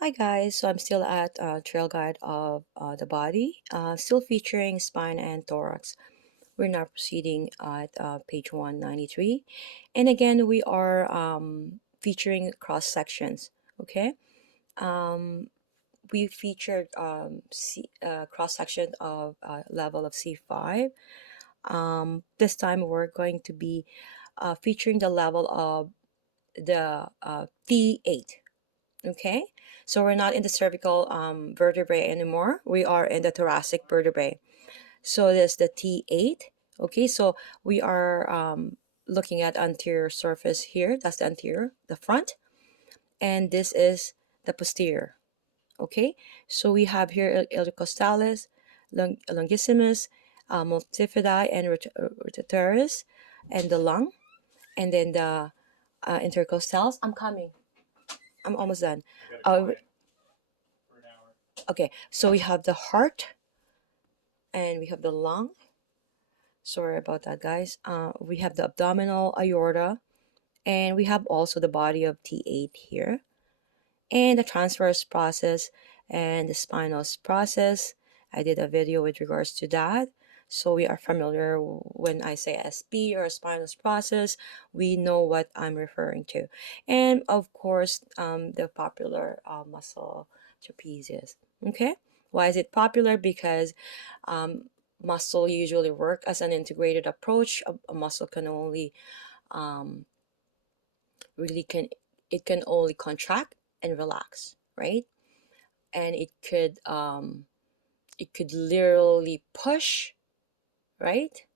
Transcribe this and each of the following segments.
Hi guys, so I'm still at Trailguide of the body, still featuring spine and thorax. We're now proceeding at page 193. And again, we are featuring cross sections, okay? Um, we featured cross section of level of C5. This time we're going to be featuring the level of the T8. Okay, so we're not in the cervical vertebrae anymore. We are in the thoracic vertebrae. So there's the T8. Okay, so we are looking at anterior surface here. That's the anterior, the front, and this is the posterior. Okay, so we have here ilicostalis, longissimus, multifidi, and rotatorus, and the lung, and then the intercostals. I'm coming. I'm almost done. Okay, so we have the heart and we have the lung. Sorry about that, guys. We have the abdominal aorta, and we have also the body of T8 here, and the transverse process and the spinal process. I did a video with regards to that. So we are familiar when I say SP or spinal process, we know what I'm referring to. And of course, the popular muscle trapezius. Okay, why is it popular? Because muscle usually work as an integrated approach. A muscle can only um, really can it can only contract and relax, right? And it could literally push, right?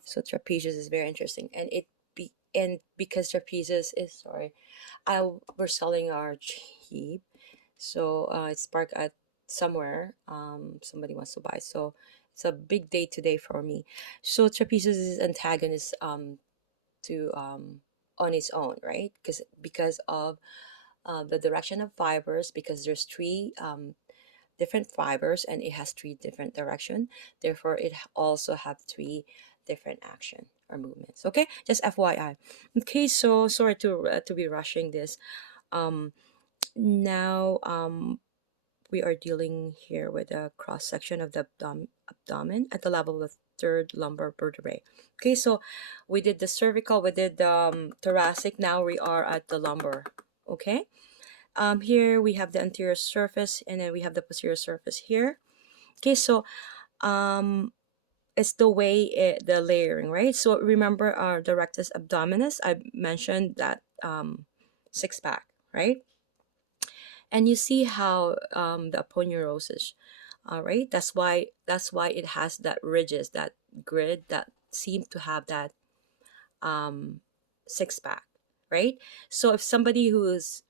So trapezius is very interesting, and because trapezius is I we're selling our cheap, so it's parked at somewhere. Somebody wants to buy, so it's a big day today for me. So trapezius is antagonist to on its own, right? Because of the direction of fibers, because there's three different fibers and it has three different direction, therefore it also have three different action or movements. Okay, just FYI. Okay, so sorry to be rushing this. Now we are dealing here with a cross section of the abdomen at the level of the third lumbar vertebrae. Okay, so we did the cervical, we did the thoracic, now we are at the lumbar. Okay, here we have the anterior surface and then we have the posterior surface here. Okay, so it's the way the layering, right? So remember our the rectus abdominis, I mentioned that six pack, right? And you see how the aponeurosis, right? That's why it has that ridges, that grid that seem to have that six pack, right? So if somebody who is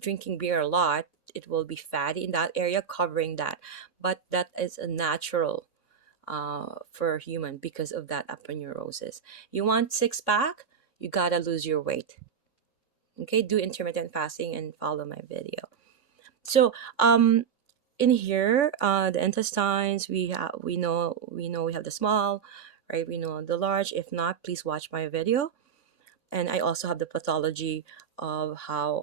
drinking beer a lot, it will be fatty in that area covering that, but that is a natural for a human because of that aponeurosis. You want six pack, you gotta lose your weight. Okay, do intermittent fasting and follow my video. So in here, the intestines, we know we have the small, right? We know the large. If not, please watch my video. And I also have the pathology of how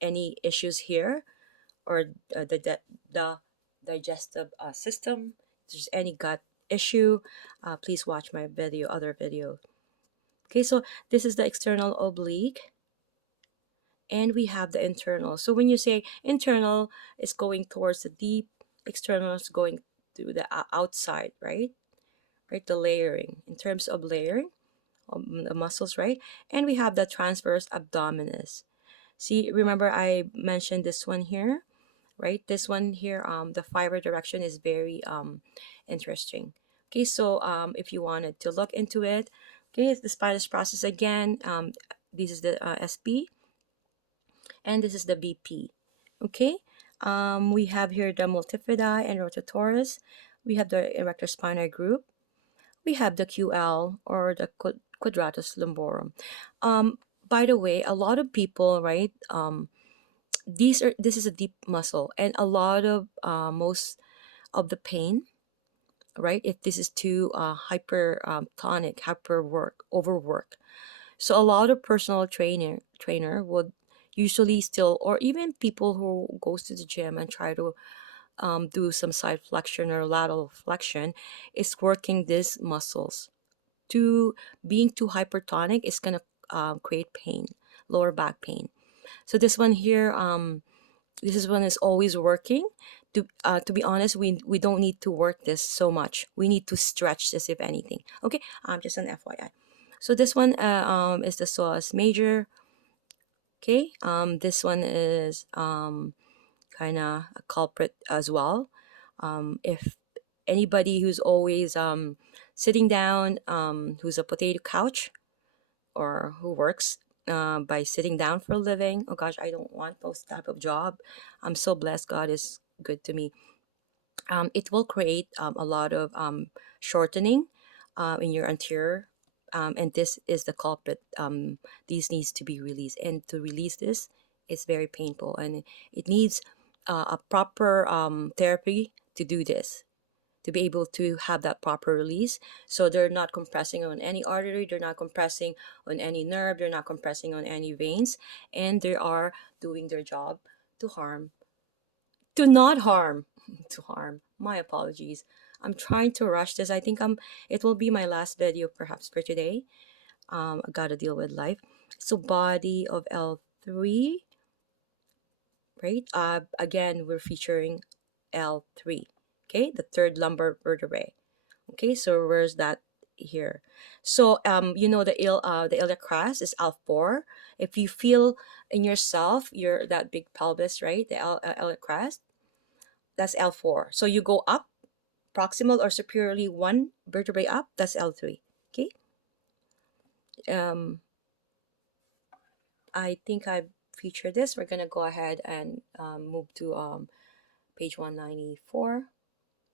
any issues here, or the digestive system. If there's any gut issue, please watch my other video. Okay, so this is the external oblique, and we have the internal. So when you say internal, it's going towards the deep, external is going to the outside, right? Right, the layering. In terms of layering, the muscles, right? And we have the transverse abdominis. See, remember I mentioned this one here, right? This one here, the fiber direction is very interesting. Okay, so if you wanted to look into it, okay, the spinous process again, this is the SP, and this is the BP. Okay, we have here the multifidi and rotatorus. We have the erector spinae group. We have the QL, or the quadratus lumborum. By the way, a lot of people, right? This is a deep muscle, and a lot of most of the pain, right? If this is too hyper tonic, hyper work, overwork. So a lot of personal trainer would usually still, or even people who goes to the gym and try to do some side flexion or lateral flexion, is working these muscles. To being too hypertonic is gonna create pain, lower back pain. So this one here, this is one is always working. To be honest, we don't need to work this so much. We need to stretch this if anything. Okay, just an FYI. So this one is the psoas major. Okay, this one is kind of a culprit as well. If anybody who's always sitting down, who's a potato couch, or who works by sitting down for a living, oh gosh, I don't want those type of job. I'm so blessed. God is good to me. It will create a lot of shortening in your anterior, and this is the culprit. These needs to be released, and to release this, it's very painful, and it needs a proper therapy to do this, to be able to have that proper release. So they're not compressing on any artery, they're not compressing on any nerve, they're not compressing on any veins, and they are doing their job to harm, to not harm, to harm. My apologies. I'm trying to rush this. I think it will be my last video perhaps for today. I gotta deal with life. So body of L3, right? Again, we're featuring L3. Okay, the third lumbar vertebrae. Okay, so where's that here? So the iliac crest is L4. If you feel in yourself, you're that big pelvis, right? The iliac crest, that's L4. So you go up, proximal or superiorly one vertebrae up, that's L3. Okay. Um, I think I've featured this. We're gonna go ahead and move to page 194.